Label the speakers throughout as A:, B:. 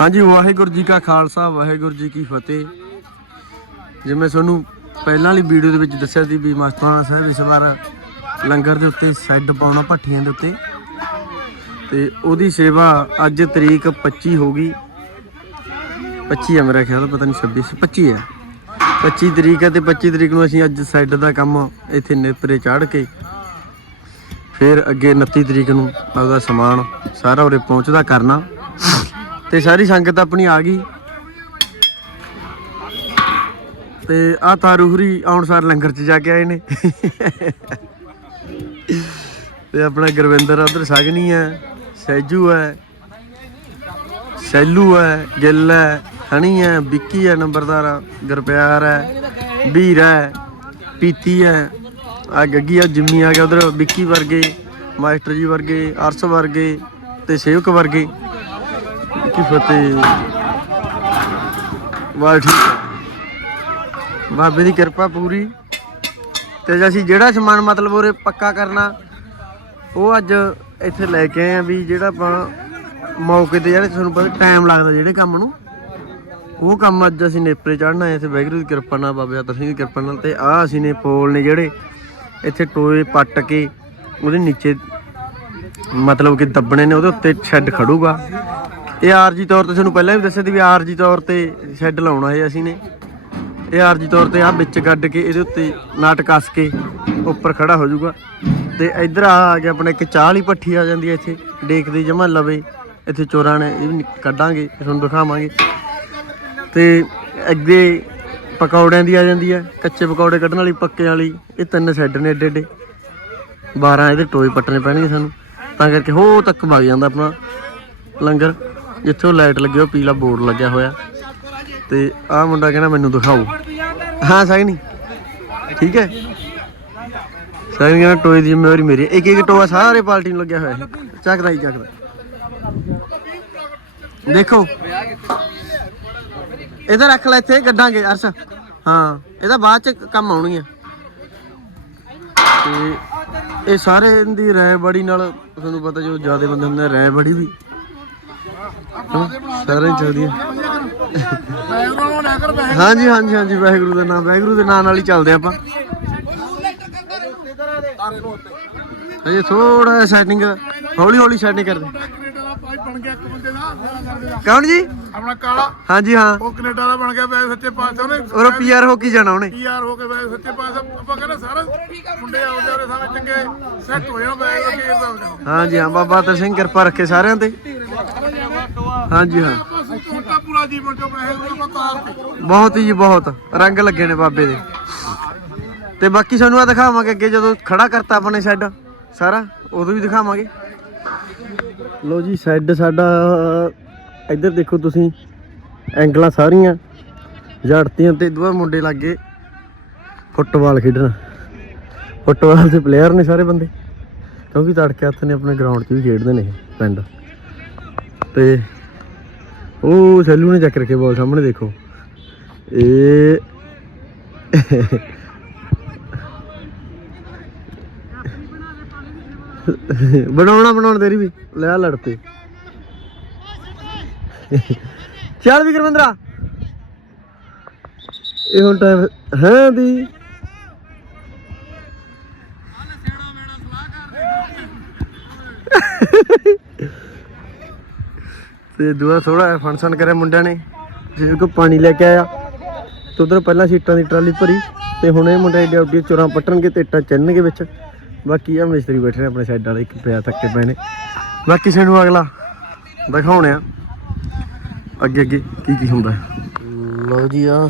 A: ਹਾਂਜੀ, ਵਾਹਿਗੁਰੂ ਜੀ ਕਾ ਖਾਲਸਾ, ਵਾਹਿਗੁਰੂ ਜੀ ਕੀ ਫਤਿਹ। ਜਿਵੇਂ ਤੁਹਾਨੂੰ ਪਹਿਲਾਂ ਵਾਲੀ ਵੀਡੀਓ ਦੇ ਵਿੱਚ ਦੱਸਿਆ ਸੀ ਵੀ ਮਸਤਾਨਾ ਸਾਹਿਬ ਇਸ ਵਾਰ ਲੰਗਰ ਦੇ ਉੱਤੇ ਸੈੱਡ ਪਾਉਣਾ ਭੱਠੀਆਂ ਦੇ ਉੱਤੇ। ਤੇ ਉਹਦੀ ਸੇਵਾ ਅੱਜ ਤਰੀਕ 25 ਹੋ ਗਈ। 25 ਹੈ ਮੇਰਾ ਖਿਆਲ, ਪਤਾ ਨਹੀਂ 26 25 ਹੈ 25 ਤਰੀਕ ਹੈ ਤੇ 25 ਤਰੀਕ ਨੂੰ ਅਸੀਂ ਅੱਜ ਸੈੱਡ ਦਾ ਕੰਮ ਇੱਥੇ ਨੇਪਰੇ ਚਾੜ ਕੇ ਫਿਰ ਅੱਗੇ 29 ਤਰੀਕ ਨੂੰ ਆਪਦਾ ਸਮਾਨ ਸਾਰਾ ਉਰੇ ਪਹੁੰਚਦਾ ਕਰਨਾ। ਤੇ ਸਾਰੀ ਸੰਗਤ ਆਪਣੀ ਆ ਗਈ। ਤੇ ਆ ਤਾਰੂਹਰੀ ਆਉਣ ਸਾਰ ਲੰਗਰ ਚ ਜਾ ਕੇ ਆਏ ਨੇ। ਤੇ ਆਪਣਾ ਗੁਰਵਿੰਦਰ ਉਧਰ ਸਗਨੀ ਹੈ ਸੈਜੂ ਹੈ, ਸੈਲੂ ਹੈ, ਗਿੱਲ ਹੈ, ਹਣੀ ਹੈ, ਵਿੱਕੀ ਹੈ ਨੰਬਰਦਾਰ, ਗੁਰਪਿਆਰ ਹੈ, ਵੀਰ ਹੈ, ਪੀਤੀ ਹੈ ਆ ਗੱਗੀ ਆ, ਜਿੰਮੀ ਆ ਗਿਆ ਉਧਰ, ਵਿੱਕੀ ਵਰਗੇ, ਮਾਸਟਰ ਜੀ ਵਰਗੇ, ਅਰਸ ਵਰਗੇ ਤੇ ਸੇਵਕ ਵਰਗੇ। ਕੀ ਫਤਿਹ। ਬਸ ਠੀਕ ਹੈ ਬਾਬੇ ਦੀ ਕਿਰਪਾ ਪੂਰੀ। ਤੇ ਅਸੀਂ ਜਿਹੜਾ ਸਮਾਨ ਮਤਲਬ ਉਰੇ ਪੱਕਾ ਕਰਨਾ, ਉਹ ਅੱਜ ਇੱਥੇ ਲੈ ਕੇ ਆਏ ਆ ਵੀ ਜਿਹੜਾ ਆਪਾਂ ਮੌਕੇ ਤੇ ਜਿਹੜੇ ਤੁਹਾਨੂੰ ਪਤਾ ਟਾਈਮ ਲੱਗਦਾ ਜਿਹੜੇ ਕੰਮ ਨੂੰ। ਉਹ ਕੰਮ ਅੱਜ ਅਸੀਂ ਨੇਪਰੇ ਚੜਨਾ ਹੈ ਤੇ ਵੈਗਰੂ ਦੀ ਕਿਰਪਾ ਨਾਲ, ਬਾਬੇ ਹੱਥ ਸਿੰਘ ਦੀ ਕਿਰਪਾ ਨਾਲ। ਤੇ ਆਹ ਅਸੀਂ ਨੇ ਪੋਲ ਨੇ ਜਿਹੜੇ ਇੱਥੇ ਟੋਏ ਪੱਟ ਕੇ ਉਹਦੇ ਨੀਚੇ ਮਤਲਬ ਕਿ ਦੱਬਣੇ ਨੇ, ਉਹਦੇ ਉੱਤੇ ਸ਼ੈੱਡ ਖੜੂਗਾ। ਇਹ ਆਰਜੀ ਤੌਰ ਤੇ ਤੁਹਾਨੂੰ ਪਹਿਲਾਂ ਵੀ ਦੱਸਿਆ ਸੀ ਵੀ ਆਰਜੀ ਤੌਰ ਤੇ ਸ਼ੈੱਡ ਲਾਉਣਾ ਹੈ ਅਸੀਂ ਨੇ। ਇਹ ਆਰਜੀ ਤੌਰ ਤੇ ਆ ਵਿੱਚ ਕੱਢ ਕੇ ਇਹਦੇ ਉੱਤੇ ਨਾਟ ਕੱਸ ਕੇ ਉੱਪਰ ਖੜਾ ਹੋ ਜਾਊਗਾ। ਤੇ ਇੱਧਰ ਆ ਆ ਗਿਆ ਆਪਣਾ ਇੱਕ ਚਾਹ ਵਾਲੀ ਪੱਠੀ ਆ ਜਾਂਦੀ ਹੈ ਇੱਥੇ ਦੇਖਦੇ ਜਮਾ ਲਵੇ। ਇੱਥੇ ਚੋਰਾਂ ਨੇ ਇਹ ਵੀ ਕੱਢਾਂਗੇ, ਤੁਹਾਨੂੰ ਦਿਖਾਵਾਂਗੇ। ਤੇ ਅੱਗੇ ਪਕੌੜਿਆਂ ਦੀ ਆ ਜਾਂਦੀ ਹੈ, ਕੱਚੇ ਪਕੌੜੇ ਕੱਢਣ ਵਾਲੀ, ਪੱਕੇ ਵਾਲੀ। ਇਹ ਤਿੰਨ ਸੈੱਡ ਨੇ ਏਡੇ ਏਡੇ। 12 ਇਹਦੇ ਟੋਏ ਪੱਟਣੇ ਪੈਣਗੇ ਸਾਨੂੰ। ਤਾਂ ਕਰਕੇ ਹੋ ਤੱਕ ਵਗ ਜਾਂਦਾ ਆਪਣਾ ਲੰਗਰ। ਜਿੱਥੇ ਉਹ ਲਾਈਟ ਲੱਗਿਆ ਉਹ ਪੀਲਾ ਬੋਰਡ ਲੱਗਿਆ ਹੋਇਆ। ਤੇ ਆਹ ਮੁੰਡਾ ਕਹਿੰਦਾ ਮੈਨੂੰ ਦਿਖਾਓ। ਹਾਂ ਸਾਗਨੀ ਠੀਕ ਹੈ? ਸਾਗਨੀ ਕਹਿੰਦਾ ਟੋਏ ਦੀ ਜ਼ਿੰਮੇਵਾਰੀ ਮੇਰੀ ਇੱਕ ਇੱਕ ਟੋਆ ਸਾਰੇ ਪਾਰਟੀ ਨੂੰ ਲੱਗਿਆ ਹੋਇਆ ਹੈ। ਚੱਕਦਾ ਹੀ ਚੱਕਦਾ ਦੇਖੋ। ਇਹਦਾ ਰੱਖ ਲੈ ਇੱਥੇ ਗੱਡਾਂਗੇ ਅਰਸ਼। ਹਾਂ ਇਹਦਾ ਬਾਅਦ ਚ ਕੰਮ ਆਉਣੀ ਆ ਤੇ ਇਹ ਸਾਰੇ ਦੀ ਰਾਏ ਬੜੀ ਨਾਲ, ਤੁਹਾਨੂੰ ਪਤਾ ਜੋ ਜ਼ਿਆਦਾ ਬੰਦੇ ਹੁੰਦੇ ਰਾਏ ਬੜੀ ਵੀ। ਹਾਂ, ਸਾਰੇ ਹੀ। ਹਾਂਜੀ ਹਾਂਜੀ ਹਾਂਜੀ ਵਾਹਿਗੁਰੂ ਦਾ ਨਾਮ ਵਾਹਿਗੁਰੂ ਦੇ ਨਾਮ ਨਾਲ ਹੀ ਚੱਲਦੇ ਆਪਾਂ। ਅਜੇ ਥੋੜਾ ਸੈਟਿੰਗ ਹੌਲੀ ਹੌਲੀ ਸੈਟਿੰਗ ਕਰਦੇ।
B: ਭਾਈ ਬਣ ਗਿਆ ਇੱਕ ਬੰਦੇ ਦਾ ਮੇਰਾ ਕਰਦੇ ਦਾ
A: ਕੌਣ ਜੀ?
B: ਆਪਣਾ ਕਾਲਾ।
A: ਹਾਂਜੀ ਹਾਂ।
B: ਉਹ ਕੈਨੇਡਾ ਦਾ ਬਣ ਗਿਆ ਵੈਸੇ ਸੱਚੇ ਪਾਤਸ਼ਾਹ ਨੇ।
A: ਔਰ ਪੀਆਰ ਹੋ ਕੇ ਜਾਣਾ ਉਹਨੇ।
B: ਪੀਆਰ ਹੋ ਕੇ ਵੈਸੇ ਸੱਚੇ ਪਾਤਸ਼ਾਹ। ਆਪਾਂ ਕਹਿੰਦੇ ਸਾਰੇ ਮੁੰਡੇ ਆਉਂਦੇ ਉਹਦੇ ਸਾਹਮਣੇ ਚੰਗੇ ਸੈੱਟ ਹੋ ਜਾਣ ਵੈਸੇ ਅੱਗੇ ਦਾ ਹੋ ਜਾਣ।
A: ਹਾਂਜੀ ਹਾਂ ਬਾਬਾ ਤਰ ਸਿੰਘ ਕਿਰਪਾ ਰੱਖੇ ਸਾਰਿਆਂ ਤੇ। ਹਾਂਜੀ ਹਾਂ।
B: ਪੂਰਾ ਜੀਵਨ ਚੋਂ ਪੈਸੇ
A: ਬਹੁਤ ਹੀ ਜੀ ਬਹੁਤ। ਰੰਗ ਲੱਗੇ ਨੇ ਬਾਬੇ ਦੇ। ਤੇ ਬਾਕੀ ਸਾਨੂੰ ਆ ਦਿਖਾਵਾਂਗੇ ਅੱਗੇ ਜਦੋਂ ਖੜਾ ਕਰਤਾ ਆਪਣੇ ਸ਼ੈੱਡ ਸਾਰਾ ਉਦੋਂ ਵੀ ਦਿਖਾਵਾਂਗੇ। ਲੋ ਜੀ ਸ਼ੈੱਡ ਸਾਡਾ, ਇੱਧਰ ਦੇਖੋ ਤੁਸੀਂ, ਐਂਗਲਾਂ ਸਾਰੀਆਂ ਜੜਤੀਆਂ ਤੇ ਦੋਵੇਂ ਮੁੰਡੇ ਲੱਗੇ ਫੁੱਟਬਾਲ ਖੇਡਣ। ਫੁੱਟਬਾਲ ਦੇ ਪਲੇਅਰ ਨੇ ਸਾਰੇ ਬੰਦੇ, ਕਿਉਂਕਿ ਤੜਕੇ ਹੱਥ ਨੇ ਆਪਣੇ ਗਰਾਊਂਡ 'ਚ ਵੀ ਖੇਡਦੇ ਨੇ ਪਿੰਡ। ਤੇ ਉਹ ਸੈਲੂ ਨੇ ਚੱਕ ਰੱਖੇ ਬਾਲ ਸਾਹਮਣੇ ਦੇਖੋ। ਇਹ ਬਣਾਉਣਾ, ਬਣਾਉਣ ਤੇਰੀ ਵੀ। ਲੈ ਲੜ ਪਏ ਚੱਲ ਵੀ ਇਹ ਹੁਣ ਟਾਈਮ ਹੈ ਦੀ ਤੇ ਦੂਆ ਥੋੜਾ ਫੰਕਸ਼ਨ ਕਰਿਆ ਮੁੰਡਿਆਂ ਨੇ। ਜਿਵੇਂ ਕੋ ਪਾਣੀ ਲੈ ਕੇ ਆਇਆ। ਤੇ ਉਧਰ ਪਹਿਲਾਂ ਸੀਟਾਂ ਦੀ ਟਰਾਲੀ ਭਰੀ। ਤੇ ਹੁਣ ਇਹ ਮੁੰਡੇ ਏਡੇ ਉੱਡੀ ਚੋਰਾਂ ਪੱਟਣਗੇ ਤੇ ਇੱਟਾਂ ਚੰਨਣਗੇ ਵਿੱਚ। ਬਾਕੀ ਆ ਮਿਸਤਰੀ ਬੈਠੇ ਨੇ ਆਪਣੇ ਸਾਈਡ ਵਾਲੇ, ਇੱਕ ਪਿਆ ਥੱਕੇ ਪਏ ਨੇ। ਬਾਕੀ ਸਾਨੂੰ ਅਗਲਾ ਦਿਖਾਉਣੇ ਆ। ਅੱਗੇ ਅੱਗੇ ਕੀ ਕੀ ਹੁੰਦਾ। ਲਓ ਜੀ ਆ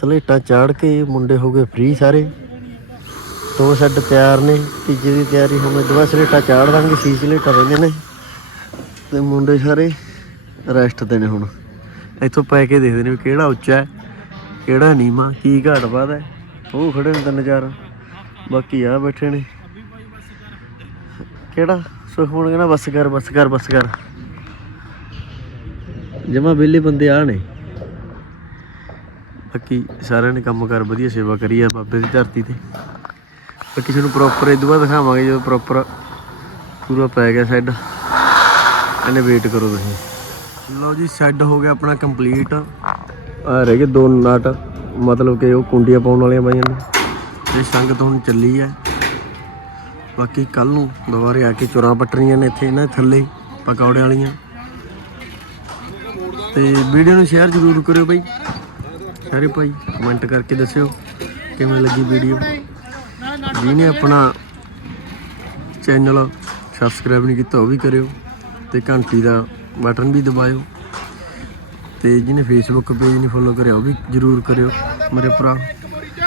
A: ਸਲੇਟਾਂ ਚਾੜ ਕੇ ਮੁੰਡੇ ਹੋ ਗਏ ਫ੍ਰੀ ਸਾਰੇ। ਦੋ ਸੈੱਟ ਤਿਆਰ ਨੇ, ਤੀਜੇ ਦੀ ਤਿਆਰੀ ਹੋਵੇ ਦੁਆ ਸਲੇਟਾਂ ਚਾੜ ਦਾਂਗੇ ਸੀ ਸਲੇਟਾਂ ਰਹਿੰਦੇ ਨੇ। ਤੇ ਮੁੰਡੇ ਸਾਰੇ ਰੈਸਟ ਤੇ ਨੇ ਹੁਣ। ਇੱਥੋਂ ਪੈ ਕੇ ਦੇਖਦੇ ਨੇ ਵੀ ਕਿਹੜਾ ਉੱਚਾ ਹੈ, ਕਿਹੜਾ ਨੀਵਾਂ, ਕੀ ਘਾਟ ਬਾਦ ਉਹ ਖੜੇ ਨੇ ਤਿੰਨ ਚਾਰ। ਬਾਕੀ ਆ ਬੈਠੇ ਨੇ। ਕਿਹੜਾ? ਸੁਖਮਨ ਕਹਿੰਦਾ ਬੱਸ ਕਰ ਬੱਸ ਕਰ ਬੱਸ ਕਰ। ਜਮਾ ਵਿਹਲੇ ਬੰਦੇ ਆ ਨੇ। ਬਾਕੀ ਸਾਰਿਆਂ ਨੇ ਕੰਮ ਕਰ, ਵਧੀਆ ਸੇਵਾ ਕਰੀ ਆ ਬਾਬੇ ਦੀ ਧਰਤੀ ਤੇ। ਬਾਕੀ ਤੁਹਾਨੂੰ ਪ੍ਰੋਪਰ ਇਹ ਬਾਅਦ ਦਿਖਾਵਾਂਗੇ ਜਦੋਂ ਪ੍ਰੋਪਰ ਪੂਰਾ ਪੈ ਗਿਆ ਸੈੱਡ ਇਹਨੇ ਵੇਟ ਕਰੋ ਤੁਸੀਂ। ਲਓ ਜੀ ਸੈੱਡ ਹੋ ਗਿਆ ਆਪਣਾ ਕੰਪਲੀਟ ਆ ਰਹਿ ਗਏ ਦੋ ਨਾਟ। ਮਤਲਬ ਕਿ ਉਹ ਕੁੰਡੀਆਂ ਪਾਉਣ ਵਾਲੀਆਂ ਬਾਈਆਂ ਨੇ। ਤੇ ਸੰਗਤ ਹੁਣ ਚੱਲੀ ਹੈ। ਬਾਕੀ ਕੱਲ ਨੂੰ ਦੁਬਾਰੇ ਆ ਕੇ ਚੁਰਾਂ ਪੱਟਣੀਆਂ ਨੇ ਇੱਥੇ ਇਹਨਾਂ ਥੱਲੇ ਪਕੌੜੇ ਵਾਲੀਆਂ। ਤੇ ਵੀਡੀਓ ਨੂੰ ਸ਼ੇਅਰ ਜ਼ਰੂਰ ਕਰਿਓ ਬਾਈ। ਸਾਰੇ ਭਾਈ ਕਮੈਂਟ ਕਰਕੇ ਦੱਸਿਓ ਕਿਵੇਂ ਲੱਗੀ ਵੀਡੀਓ। ਜਿਹਨੇ ਆਪਣਾ ਚੈਨਲ ਸਬਸਕ੍ਰਾਈਬ ਨਹੀਂ ਕੀਤਾ ਉਹ ਵੀ ਕਰਿਓ ਤੇ ਘੰਟੀ ਦਾ ਬਟਨ ਵੀ ਦਬਾਇਓ। ਤੇ ਜਿਹਨੇ ਫੇਸਬੁੱਕ ਪੇਜ ਨਹੀਂ ਫੋਲੋ ਕਰਿਆ ਉਹ ਵੀ ਜਰੂਰ ਕਰਿਓ। ਮੇਰੇ ਭਰਾ।